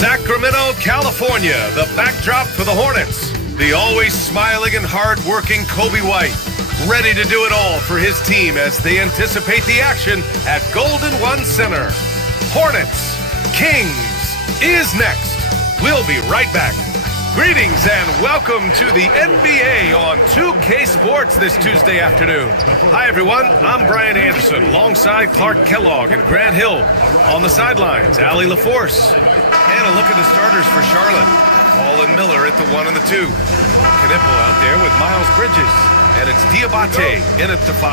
Sacramento, California, the backdrop for the Hornets. The always smiling and hard-working Kobe White, ready to do it all for his team as they anticipate the action at Golden One Center. Hornets, Kings is next. We'll be right back. Greetings and welcome to the NBA on 2K Sports this Tuesday afternoon. Hi everyone, I'm Brian Anderson alongside Clark Kellogg and Grant Hill. On the sidelines, Allie LaForce. And a look at the starters for Charlotte. Paul and Miller at the 1 and the 2. Knipple out there with Miles Bridges. And it's Diabate in at the 5.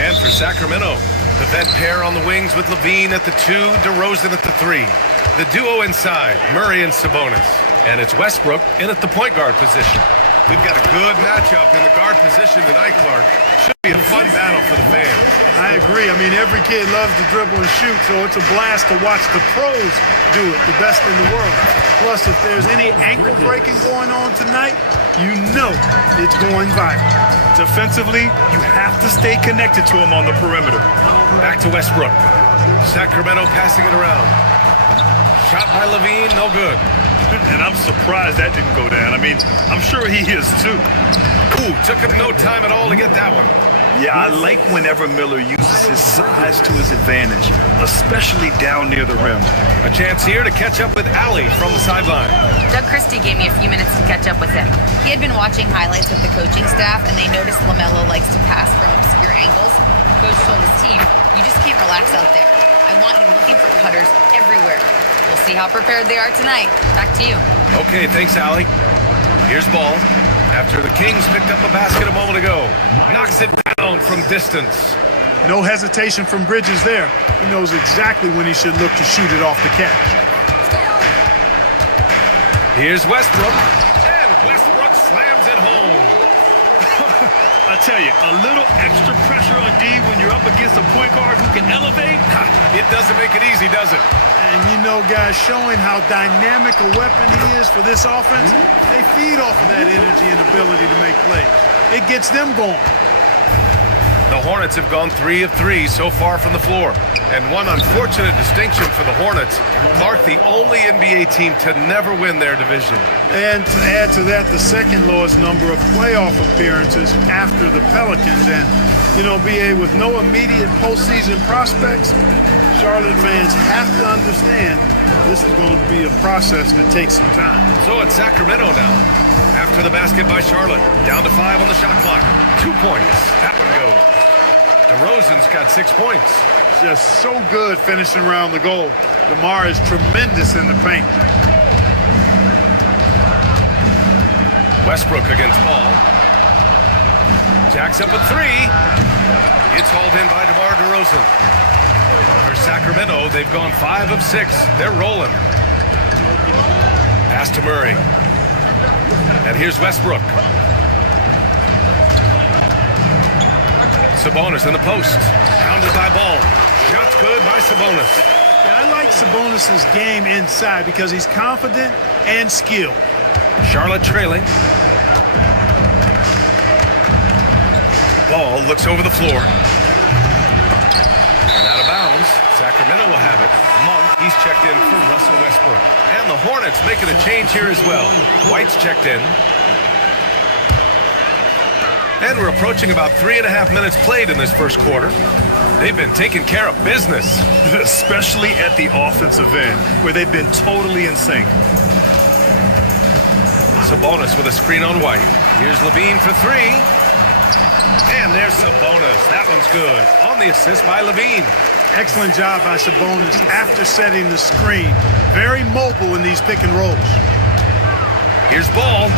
And for Sacramento, the vet pair on the wings with Levine at the 2, DeRozan at the 3. The duo inside, Murray and Sabonis. And it's Westbrook in at the point guard position. We've got a good matchup in the guard position tonight, Clark. Should be a fun battle for the fans. I agree. I mean, every kid loves to dribble and shoot, so it's a blast to watch the pros do it, the best in the world. Plus, if there's any ankle breaking going on tonight, you know it's going viral. Defensively, you have to stay connected to him on the perimeter. Back to Westbrook. Sacramento passing it around. Shot by Levine, no good. And I'm surprised that didn't go down. I mean, I'm sure he is too. Ooh, took him no time at all to get that one. Yeah, I like whenever Miller uses his size to his advantage, especially down near the rim. A chance here to catch up with Allie from the sideline. Doug Christie gave me a few minutes to catch up with him. He had been watching highlights with the coaching staff, and they noticed LaMelo likes to pass from obscure angles. Coach told his team, you just can't relax out there. I want you looking for cutters everywhere. We'll see how prepared they are tonight. Back to you. Okay, thanks, Allie. Here's ball. After the Kings picked up a basket a moment ago. Knocks it down from distance. No hesitation from Bridges there. He knows exactly when he should look to shoot it off the catch. Here's Westbrook. And Westbrook slams it home. I tell you, a little extra pressure on D when you're up against a point guard who can elevate. It doesn't make it easy, does it? And you know, guys, showing how dynamic a weapon he is for this offense, they feed off of that energy and ability to make plays. It gets them going. The Hornets have gone 3 of 3 so far from the floor. And one unfortunate distinction for the Hornets, Clark, the only NBA team to never win their division. And to add to that, the second lowest number of playoff appearances after the Pelicans. And, you know, BA, with no immediate postseason prospects, Charlotte fans have to understand this is going to be a process that takes some time. So it's Sacramento now. After the basket by Charlotte. Down to 5 on the shot clock. 2 points. That one goes. DeRozan's got 6 points. Just so good finishing around the goal. DeMar is tremendous in the paint. Westbrook against Ball. Jacks up a 3. It's hauled in by DeMar DeRozan. For Sacramento, they've gone 5 of 6. They're rolling. Pass to Murray. And here's Westbrook. Sabonis in the post. Pounded by Ball. Shot's good by Sabonis. Yeah, I like Sabonis' game inside because he's confident and skilled. Charlotte trailing. Ball looks over the floor. And out of bounds. Sacramento will have it. Monk, he's checked in for Russell Westbrook. And the Hornets making a change here as well. White's checked in. And we're approaching about 3.5 minutes played in this first quarter. They've been taking care of business. Especially at the offensive end, where they've been totally in sync. Sabonis with a screen on White. Here's Levine for 3. And there's Sabonis. That one's good. On the assist by Levine. Excellent job by Sabonis after setting the screen. Very mobile in these pick and rolls. Here's Ball.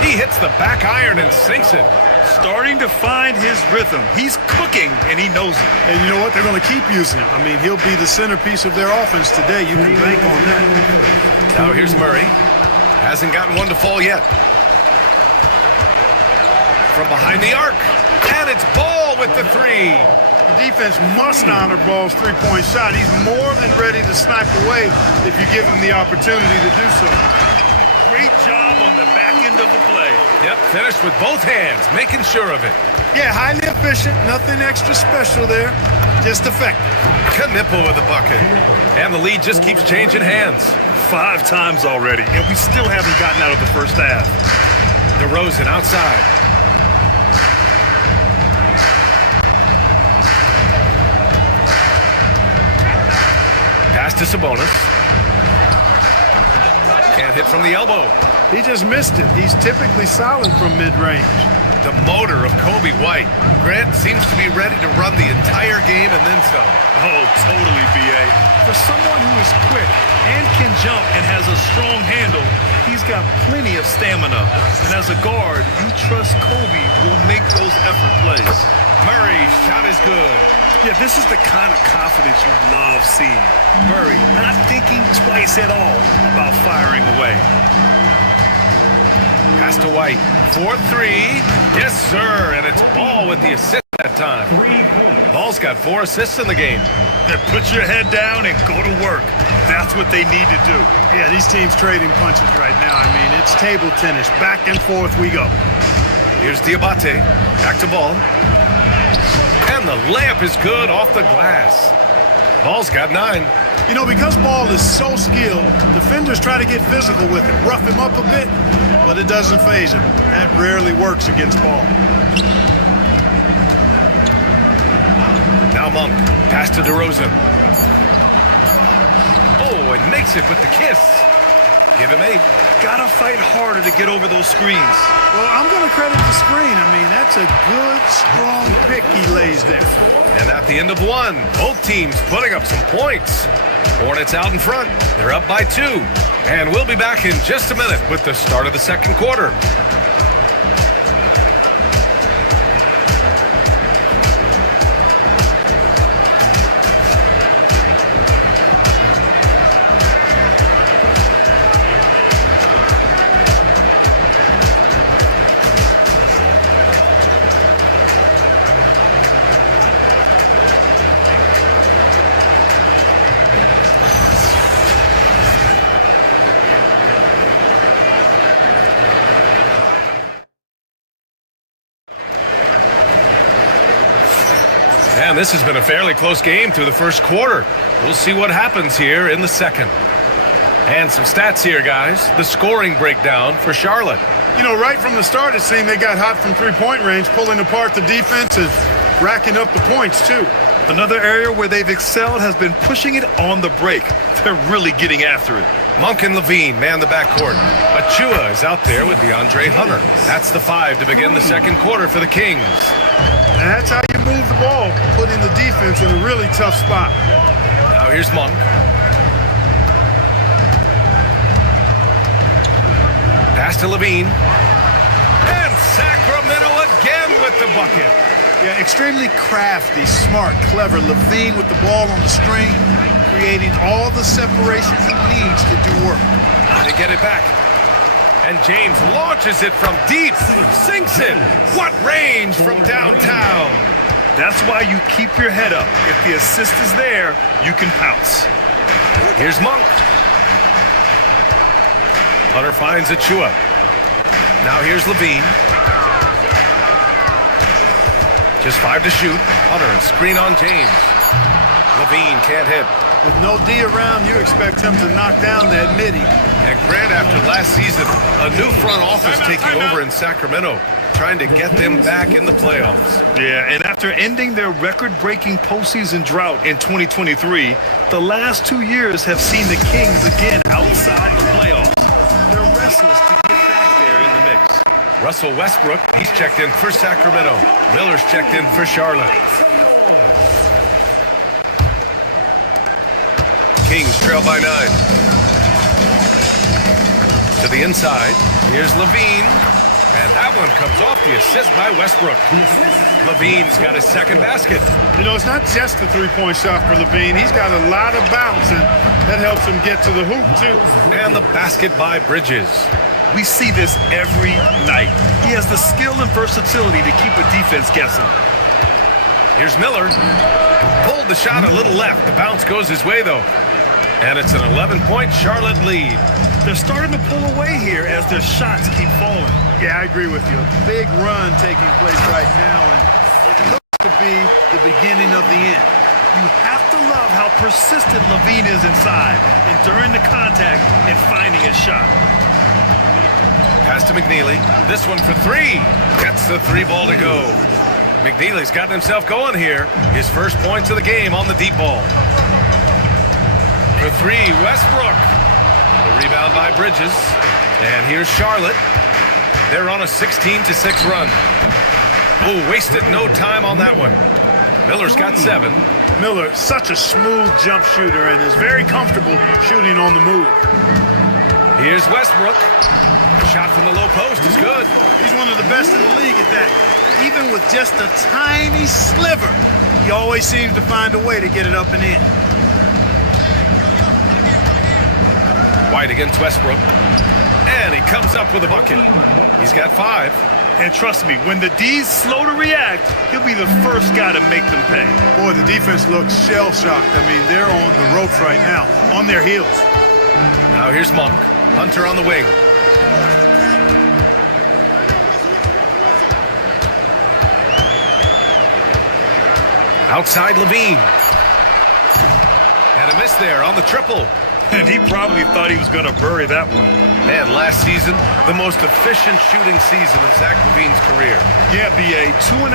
He hits the back iron and sinks it. Starting to find his rhythm. He's cooking, and he knows it. And you know what? They're going to keep using him. I mean, he'll be the centerpiece of their offense today. You can bank on that. Now here's Murray. Hasn't gotten one to fall yet. From behind the arc. And it's Ball with the 3. The defense must honor Ball's three-point shot. He's more than ready to snipe away if you give him the opportunity to do so. Great job on the back end of the play. Yep, finished with both hands, making sure of it. Yeah, highly efficient. Nothing extra special there. just effective. Knipple with the bucket. And the lead just keeps changing hands. 5 times already, and we still haven't gotten out of the first half. DeRozan outside. Pass to Sabonis. Can't hit from the elbow. He just missed it. He's typically solid from mid-range. The motor of Kobe White. Grant seems to be ready to run the entire game and then some. Oh, totally, B.A. For someone who is quick and can jump and has a strong handle, he's got plenty of stamina. And as a guard, you trust Kobe will make those effort plays. Murray, shot is good. Yeah, this is the kind of confidence you love seeing. Murray not thinking twice at all about firing away. Pass to White. 4-3. Yes, sir. And it's Ball with the assist that time. Ball's got 4 assists in the game. Then put your head down and go to work. That's what they need to do. Yeah, these teams trading punches right now. I mean, it's table tennis. Back and forth we go. Here's Diabate. Back to Ball. And the layup is good off the glass. Ball's got 9. You know, because Ball is so skilled, defenders try to get physical with him, rough him up a bit, but it doesn't faze him. That rarely works against Ball. Now Monk. Pass to DeRozan. Oh, and makes it with the kiss. Give him 8. Gotta fight harder to get over those screens. Well, I'm going to credit the screen. I mean, that's a good, strong pick he lays there. And at the end of 1, both teams putting up some points. Hornets out in front. They're up by 2. And we'll be back in just a minute with the start of the second quarter. And this has been a fairly close game through the first quarter. We'll see what happens here in the second. And some stats here, guys. The scoring breakdown for Charlotte. You know, right from the start, it seemed they got hot from three-point range, pulling apart the defense and racking up the points, too. Another area where they've excelled has been pushing it on the break. They're really getting after it. Monk and Levine man the backcourt. Achua is out there with DeAndre Hunter. That's the 5 to begin the second quarter for the Kings. And that's how you move the ball, putting the defense in a really tough spot. Now here's Monk. Pass to Levine. And Sacramento again with the bucket. Yeah, extremely crafty, smart, clever. Levine with the ball on the string, creating all the separation he needs to do work. To get it back. And James launches it from deep, sinks it. What range from downtown. That's why you keep your head up. If the assist is there, you can pounce. Here's Monk. Hunter finds Achua. Now here's Levine. Just 5 to shoot. Hunter, screen on James. Levine can't hit. With no D around, you expect him to knock down that midi. And Grant, after last season, a new front office taking over in Sacramento, trying to get them back in the playoffs. Yeah, and after ending their record-breaking postseason drought in 2023, the last 2 years have seen the Kings again outside the playoffs. They're restless to get back there in the mix. Russell Westbrook, he's checked in for Sacramento. Miller's checked in for Charlotte. Kings trail by 9. To the inside, here's Levine. And that one comes off the assist by Westbrook. Levine's got his second basket. You know, it's not just the three-point shot for Levine. He's got a lot of bounce, and that helps him get to the hoop, too. And the basket by Bridges. We see this every night. He has the skill and versatility to keep a defense guessing. Here's Miller. Pulled the shot a little left. The bounce goes his way, though. And it's an 11-point Charlotte lead. They're starting to pull away here as their shots keep falling. Yeah, I agree with you. A big run taking place right now, and it looks to be the beginning of the end. You have to love how persistent Levine is inside, enduring the contact and finding his shot. Pass to McNeely. This one for three. Gets the three ball to go. McNeely's gotten himself going here. His first points of the game on the deep ball. For three, Westbrook. The rebound by Bridges. And here's Charlotte. They're on a 16-6 run. Oh, wasted no time on that one. Miller's got 7. Miller, such a smooth jump shooter and is very comfortable shooting on the move. Here's Westbrook. Shot from the low post is good. He's one of the best in the league at that. Even with just a tiny sliver, he always seems to find a way to get it up and in. White against Westbrook. And he comes up with a bucket. He's got 5. And trust me, when the D's slow to react, he'll be the first guy to make them pay. Boy, the defense looks shell-shocked. I mean, they're on the ropes right now, on their heels. Now here's Monk. Hunter on the wing. Outside Levine. And a miss there on the triple. And he probably thought he was going to bury that one. Man, last season, the most efficient shooting season of Zach LaVine's career. Yeah, B.A., 2.5%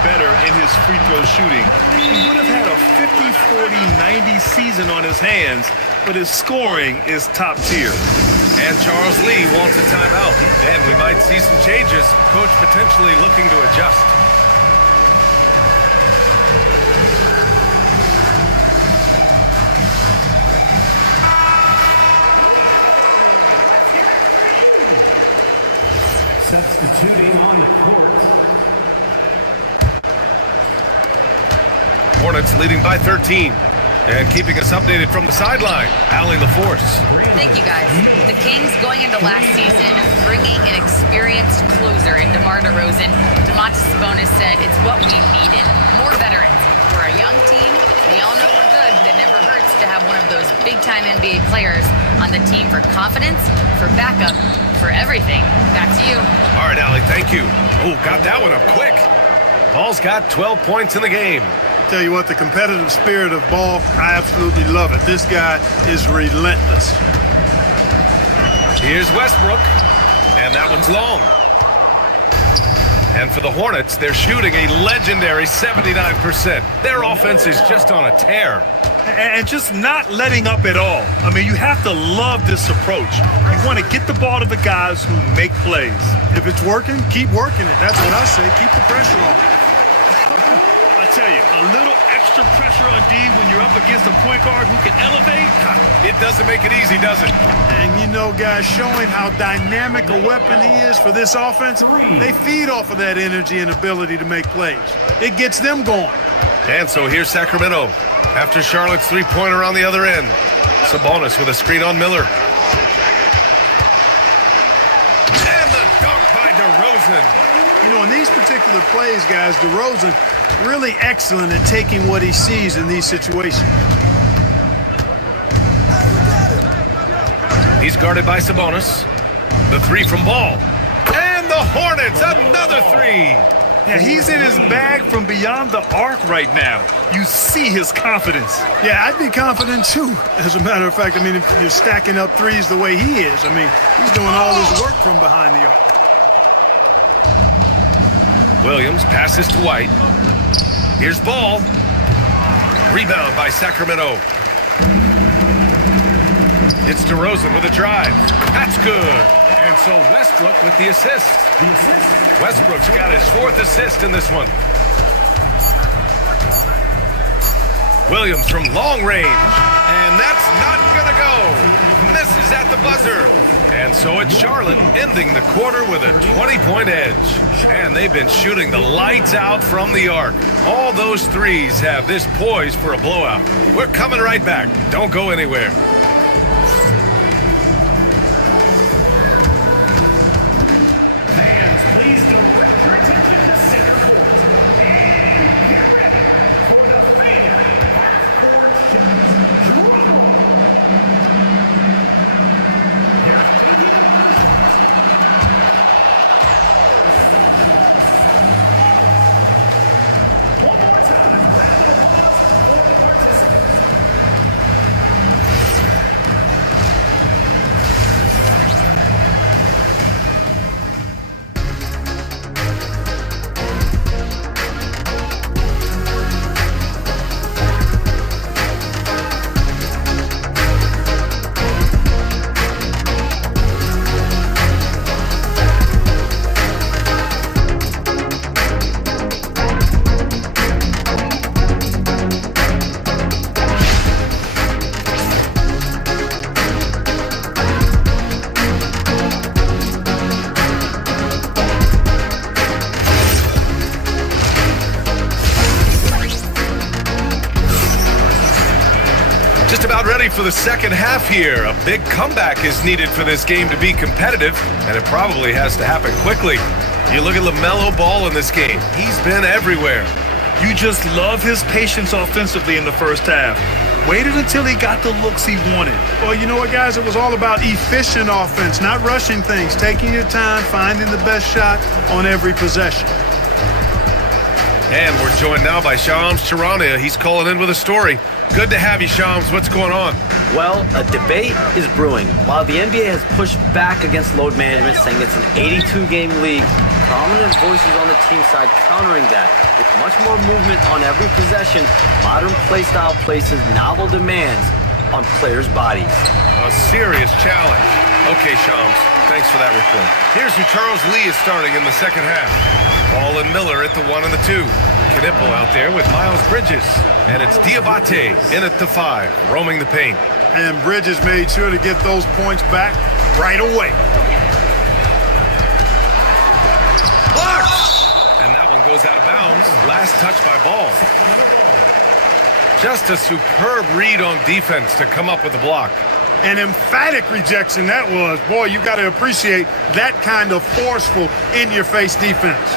better in his free throw shooting. He would have had a 50-40-90 season on his hands, but his scoring is top tier. And Charles Lee wants a timeout. And we might see some changes. Coach potentially looking to adjust. Substituting on the court. Hornets leading by 13. And keeping us updated from the sideline, Allie LaForce. Thank you, guys. The Kings, going into last season, bringing an experienced closer in DeMar DeRozan. Domantas Sabonis said it's what we needed. More veterans. We're a young team. We all know we're good, but it never hurts to have one of those big-time NBA players on the team for confidence, for backup, for everything. Back to you. All right, Allie, thank you. Oh, got that one up quick. Ball's got 12 points in the game. Tell you what, the competitive spirit of Ball, I absolutely love it. This guy is relentless. Here's Westbrook, and that one's long. And for the Hornets, they're shooting a legendary 79%. Their offense is just on a tear. And just not letting up at all. I mean, you have to love this approach. You want to get the ball to the guys who make plays. If it's working, keep working it. That's what I say. Keep the pressure on. I tell you, a little extra pressure on D when you're up against a point guard who can elevate. It doesn't make it easy, does it? And you know, guys, showing how dynamic a weapon he is for this offense, they feed off of that energy and ability to make plays. It gets them going. And so here's Sacramento. After Charlotte's three-pointer on the other end. Sabonis with a screen on Miller. And the dunk by DeRozan. You know, in these particular plays, guys, DeRozan really excellent at taking what he sees in these situations. He's guarded by Sabonis. The three from Ball. And the Hornets, another three. Yeah, he's in his bag from beyond the arc right now. You see his confidence. Yeah, I'd be confident too, as a matter of fact. I mean, if you're stacking up threes the way he is, I mean, he's doing all his work from behind the arc. Williams passes to White. Here's Ball. Rebound by Sacramento. It's DeRozan with a drive. That's good. And so Westbrook with the assist. Westbrook's got his 4th assist in this one. Williams from long range. And that's not gonna go. Misses at the buzzer. And so it's Charlotte ending the quarter with a 20-point edge. And they've been shooting the lights out from the arc. All those threes have this poised for a blowout. We're coming right back. Don't go anywhere. Fans, please direct your attention to center court. And get ready for the fan half-court shots. Drum roll. Now taking it on the shots. One more time. Round of applause Just about ready for the second half here. A big comeback is needed for this game to be competitive, and it probably has to happen quickly. You look at LaMelo Ball in this game. He's been everywhere. You just love his patience offensively in the first half. Waited until he got the looks he wanted. Well, you know what, guys? It was all about efficient offense, not rushing things, taking your time, finding the best shot on every possession. And we're joined now by Shams Charania. He's calling in with a story. Good to have you, Shams. What's going on? Well, a debate is brewing. While the NBA has pushed back against load management, saying it's an 82-game league, prominent voices on the team side countering that. With much more movement on every possession, modern play style places novel demands on players' bodies. A serious challenge. Okay, Shams. Thanks for that report. Here's who Charles Lee is starting in the second half. Ball and Miller at the 1 and the 2. Knipple out there with Miles Bridges. And it's Diabate in at the 5, roaming the paint. And Bridges made sure to get those points back right away. Blocked! And that one goes out of bounds. Last touch by Ball. Just a superb read on defense to come up with the block. An emphatic rejection that was. Boy, you got to appreciate that kind of forceful, in-your-face defense.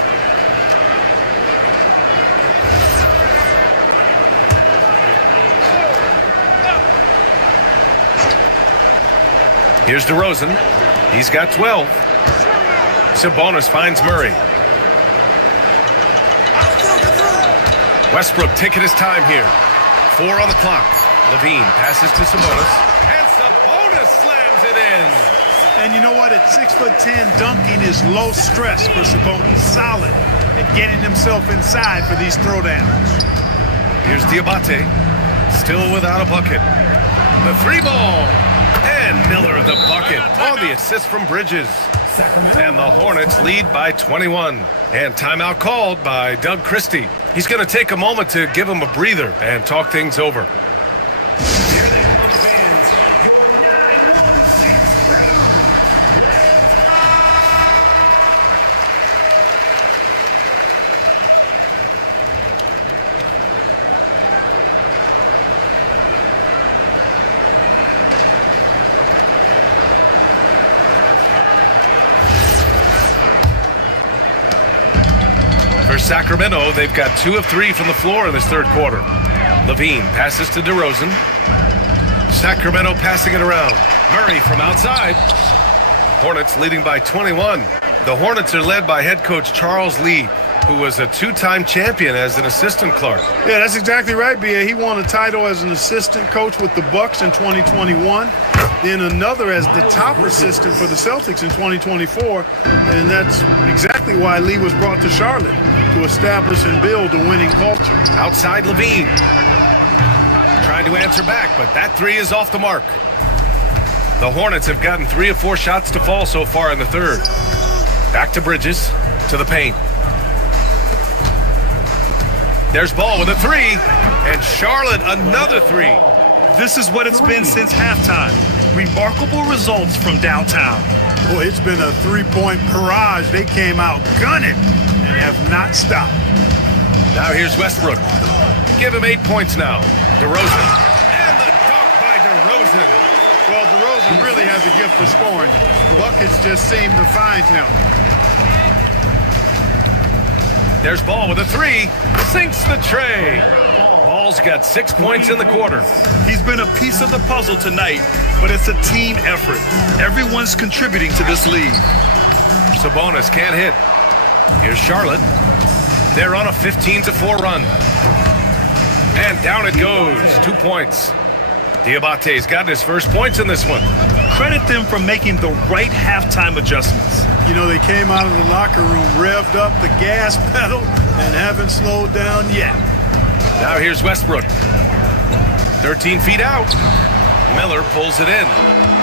Here's DeRozan. He's got 12. Sabonis finds Murray. Westbrook taking his time here. 4 on the clock. Levine passes to Sabonis. And Sabonis slams it in. And you know what? At 6'10", dunking is low stress for Sabonis. Solid at getting himself inside for these throwdowns. Here's Diabate. Still without a bucket. The 3 ball. And Miller the bucket on the assist from Bridges. And the Hornets lead by 21. And timeout called by Doug Christie. He's going to take a moment to give him a breather and talk things over. For Sacramento, they've got 2 of 3 from the floor in this third quarter. Levine passes to DeRozan. Sacramento passing it around. Murray from outside. Hornets leading by 21. The Hornets are led by head coach Charles Lee, who was a 2-time champion as an assistant, Clark. Yeah, that's exactly right, B.A. He won a title as an assistant coach with the Bucks in 2021. Then another as the top assistant for the Celtics in 2024. And that's exactly why Lee was brought to Charlotte, to establish and build a winning culture. Outside Levine. Trying to answer back, but that 3 is off the mark. The Hornets have gotten 3 of 4 shots to fall so far in the third. Back to Bridges, to the paint. There's Ball with a 3, and Charlotte another 3. This is what it's been since halftime. Remarkable results from downtown. Boy, it's been a 3-point barrage. They came out gunning and have not stopped. Now here's Westbrook. Give him 8 points now. DeRozan. And the dunk by DeRozan. Well, DeRozan really has a gift for scoring. Buckets just seem to find him. There's Ball with a 3. Sinks the tray. Ball's got 6 points in the quarter. He's been a piece of the puzzle tonight, but it's a team effort. Everyone's contributing to this lead. Sabonis can't hit. Here's Charlotte. They're on a 15-4 run. And down it goes. 2 points. Diabate's gotten his first points in this one. Credit them for making the right halftime adjustments. You know, they came out of the locker room, revved up the gas pedal, and haven't slowed down yet. Now here's Westbrook. 13 feet out. Miller pulls it in.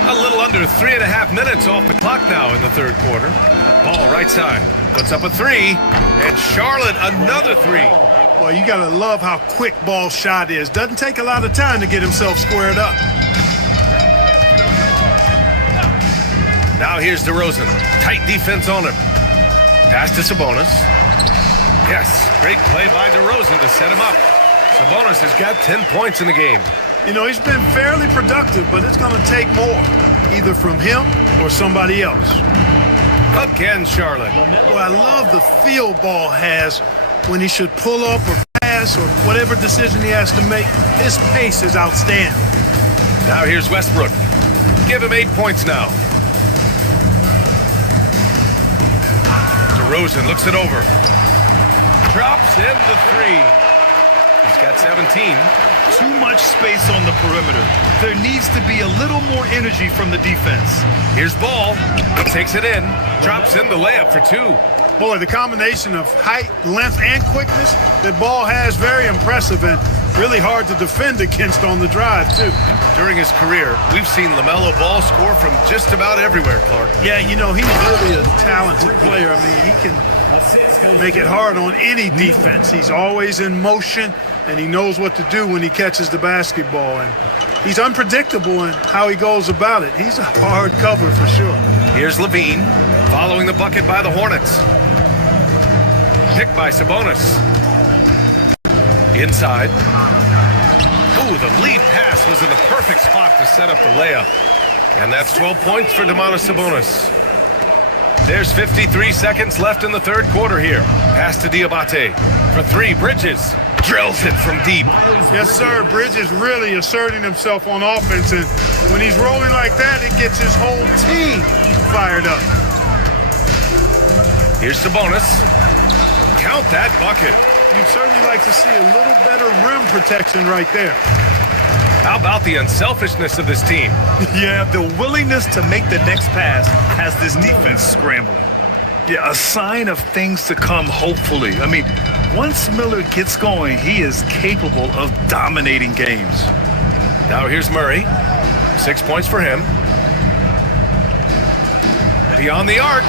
A little under 3.5 minutes off the clock now in the third quarter. Ball right side. Puts up a 3. And Charlotte another 3. Well, you got to love how quick Ball's shot is. Doesn't take a lot of time to get himself squared up. Now here's DeRozan. Tight defense on him. Pass to Sabonis. Yes, great play by DeRozan to set him up. Sabonis has got 10 points in the game. You know, he's been fairly productive, but it's going to take more, either from him or somebody else. Again, Charlotte. Well, I love the feel Ball has when he should pull up or pass or whatever decision he has to make. His pace is outstanding. Now here's Westbrook. Give him 8 points now. DeRozan looks it over. Drops in the three. He's got 17. Too much space on the perimeter. There needs to be a little more energy from the defense. Here's Ball. He takes it in. Drops in the layup for 2. Boy, the combination of height, length, and quickness that Ball has, very impressive and really hard to defend against on the drive, too. During his career, we've seen LaMelo Ball score from just about everywhere, Clark. Yeah, you know, he's really a talented player. I mean, he can make it hard on any defense. He's always in motion, and he knows what to do when he catches the basketball. And he's unpredictable in how he goes about it. He's a hard cover for sure. Here's Levine, following the bucket by the Hornets. Picked by Sabonis. Inside. Ooh, the lead pass was in the perfect spot to set up the layup. And that's 12 points for Domantas Sabonis. There's 53 seconds left in the third quarter here. Pass to Diabate. For 3, Bridges drills it from deep. Yes, sir. Bridges really asserting himself on offense, and when he's rolling like that, it gets his whole team fired up. Here's Sabonis. Count that bucket. You'd certainly like to see a little better rim protection right there. How about the unselfishness of this team? Yeah, the willingness to make the next pass has this defense scrambling. Yeah, a sign of things to come, hopefully. I mean, once Miller gets going, he is capable of dominating games. Now here's Murray. 6 points for him. Beyond the arc.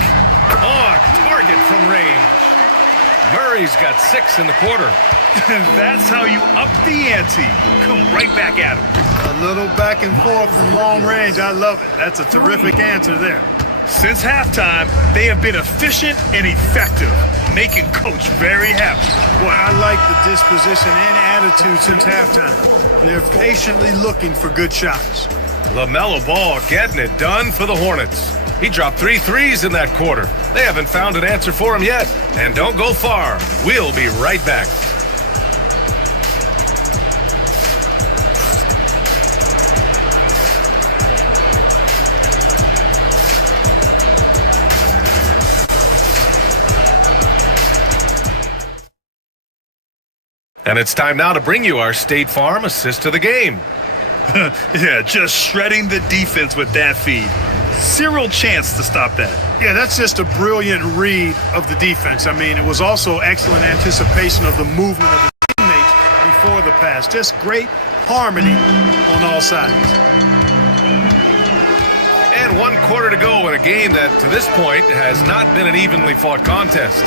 On target from range. Murray's got 6 in the quarter. And that's how you up the ante. Come right back at him. A little back and forth from long range. I love it. That's a terrific answer there. Since halftime, they have been efficient and effective, making Coach very happy. Boy, I like the disposition and attitude since halftime. They're patiently looking for good shots. LaMelo Ball getting it done for the Hornets. He dropped 3 threes in that quarter. They haven't found an answer for him yet. And don't go far. We'll be right back. And it's time now to bring you our State Farm assist of the game. Yeah, just shredding the defense with that feed. Zero chance to stop that. Yeah, that's just a brilliant read of the defense. I mean, it was also excellent anticipation of the movement of the teammates before the pass. Just great harmony on all sides. And 1 quarter to go in a game that, to this point, has not been an evenly fought contest.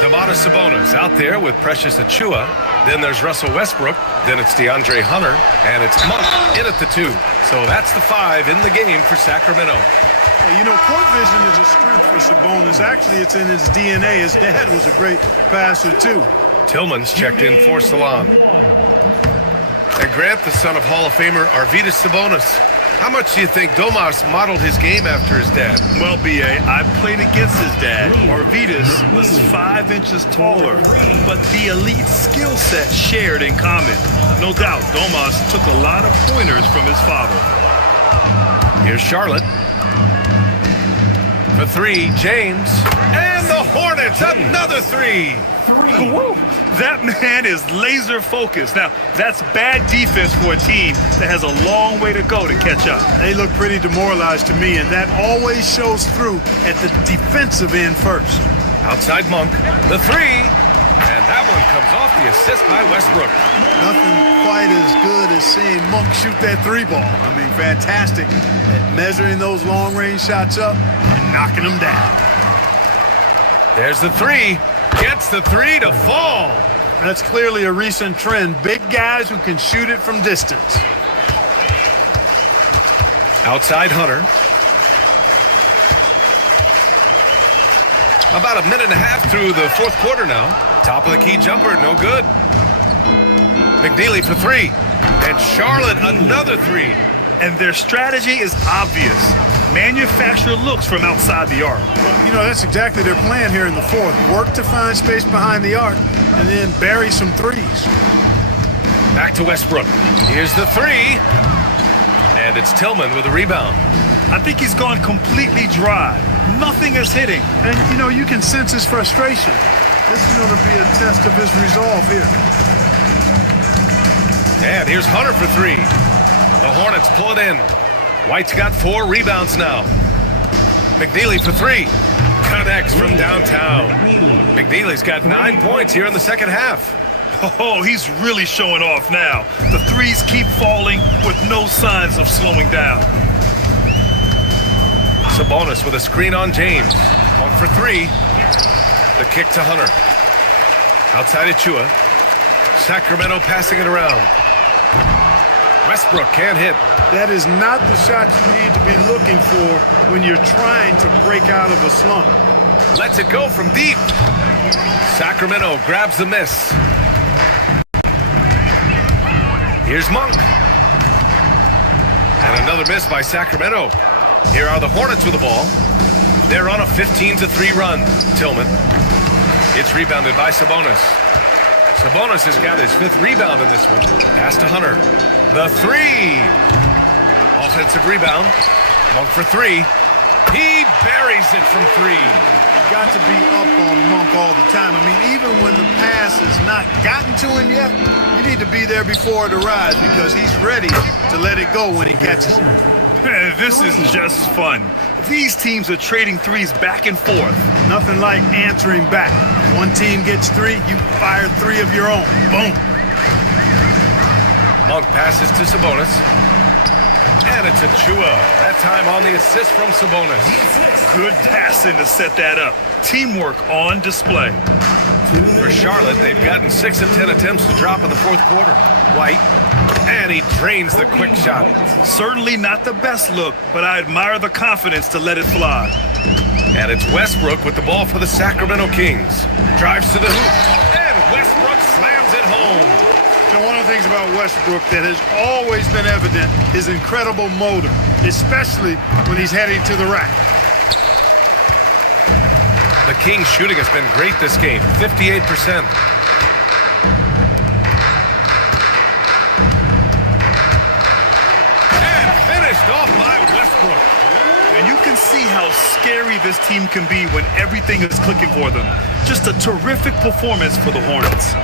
Domantas Sabonis out there with Precious Achiuwa. Then there's Russell Westbrook. Then it's DeAndre Hunter. And it's Monk in at the 2. So that's the 5 in the game for Sacramento. Hey, you know, court vision is a strength for Sabonis. Actually, it's in his DNA. His dad was a great passer, too. Tillman's checked in for Salon. And Grant, the son of Hall of Famer Arvydas Sabonis. How much do you think Domas modeled his game after his dad? Well, B.A., I played against his dad. Arvydas was 5 inches taller, but the elite skill set shared in common. No doubt, Domas took a lot of pointers from his father. Here's Charlotte. For 3, James. And the Hornets, another 3. Woo! That man is laser focused. Now, that's bad defense for a team that has a long way to go to catch up. They look pretty demoralized to me, and that always shows through at the defensive end first. Outside Monk, the 3. And that one comes off the assist by Westbrook. Nothing quite as good as seeing Monk shoot that 3 ball. I mean, fantastic at measuring those long-range shots up and knocking them down. There's the 3. Gets the 3 to fall. That's clearly a recent trend. Big guys who can shoot it from distance. Outside Hunter. About a minute and a half through the fourth quarter now. Top of the key jumper, no good. McNeely for 3. And Charlotte, another three. And their strategy is obvious. Manufacture looks from outside the arc. You know, that's exactly their plan here in the fourth. Work to find space behind the arc and then bury some threes. Back to Westbrook. Here's the three. And it's Tillman with a rebound. I think he's gone completely dry. Nothing is hitting. And, you know, you can sense his frustration. This is going to be a test of his resolve here. And here's Hunter for three. The Hornets pull it in. White's got 4 rebounds now. McNeely for three. Connects from downtown. McNeely's got 9 points here in the second half. Oh, he's really showing off now. The threes keep falling with no signs of slowing down. Sabonis with a screen on James. Monk for three. The kick to Hunter. Outside Achua. Sacramento passing it around. Westbrook can't hit. That is not the shot you need to be looking for when you're trying to break out of a slump. Lets it go from deep. Sacramento grabs the miss. Here's Monk. And another miss by Sacramento. Here are the Hornets with the ball. They're on a 15-3 run. Tillman. It's rebounded by Sabonis. Sabonis has got his 5th rebound in this one. Pass to Hunter. The three. Offensive rebound. Monk for three. He buries it from three. You got to be up on Monk all the time. I mean, even when the pass has not gotten to him yet, you need to be there before it arrives because he's ready to let it go when he catches it. This is just fun. These teams are trading threes back and forth. Nothing like answering back. One team gets 3, you fire 3 of your own. Boom. Monk passes to Sabonis. And it's Achua. That time on the assist from Sabonis. Good passing to set that up. Teamwork on display. For Charlotte, they've gotten 6 of 10 attempts to drop in the fourth quarter. White. And he drains the quick shot. Certainly not the best look, but I admire the confidence to let it fly. And it's Westbrook with the ball for the Sacramento Kings. Drives to the hoop. And Westbrook slams it home. You know, one of the things about Westbrook that has always been evident is incredible motor, especially when he's heading to the rack. The Kings shooting has been great this game, 58%. And finished off by Westbrook. And you can see how scary this team can be when everything is clicking for them. Just a terrific performance for the Hornets.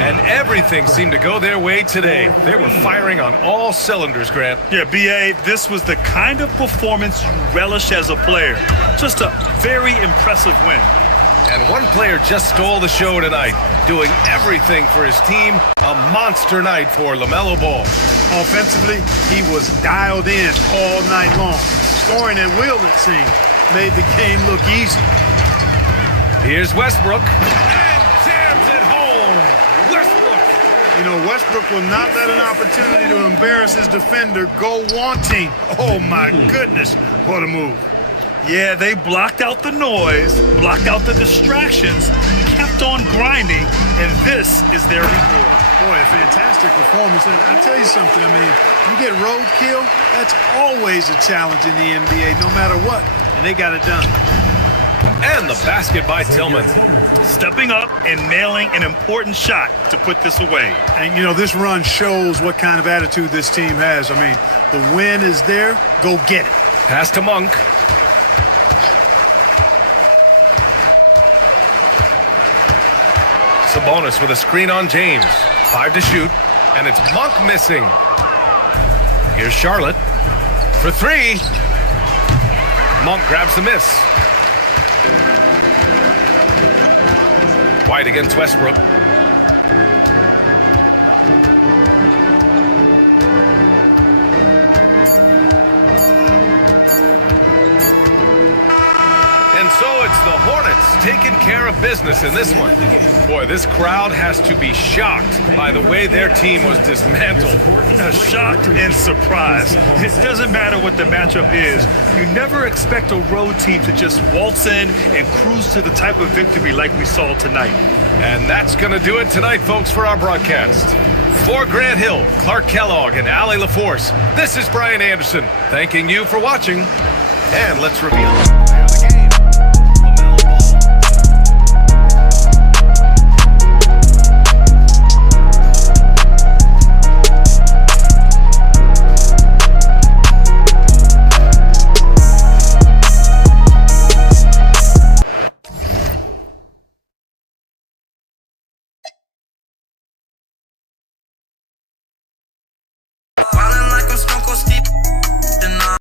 And everything seemed to go their way today. They were firing on all cylinders, Grant. Yeah, B.A., this was the kind of performance you relish as a player. Just a very impressive win. And one player just stole the show tonight, doing everything for his team. A monster night for LaMelo Ball. Offensively, he was dialed in all night long. Scoring at will, it seemed, made the game look easy. Here's Westbrook. And jams it home. Westbrook. You know, Westbrook will not let an opportunity to embarrass his defender go wanting. Oh, my goodness. What a move. Yeah, they blocked out the noise, blocked out the distractions, kept on grinding, and this is their reward. Boy, a fantastic performance. And I tell you something, I mean, you get roadkill, that's always a challenge in the NBA, no matter what. And they got it done. And the basket by Tillman. Stepping up and nailing an important shot to put this away. And, you know, this run shows what kind of attitude this team has. I mean, the win is there. Go get it. Pass to Monk. Sabonis with a screen on James. 5 to shoot. And it's Monk missing. Here's Charlotte for 3. Monk grabs the miss. White against Westbrook. And so it's the Hornets taking care of business in this one. Boy, this crowd has to be shocked by the way their team was dismantled. Shocked and surprised. It doesn't matter what the matchup is. You never expect a road team to just waltz in and cruise to the type of victory like we saw tonight. And that's going to do it tonight, folks, for our broadcast. For Grant Hill, Clark Kellogg, and Allie LaForce, this is Brian Anderson, thanking you for watching. And let's reveal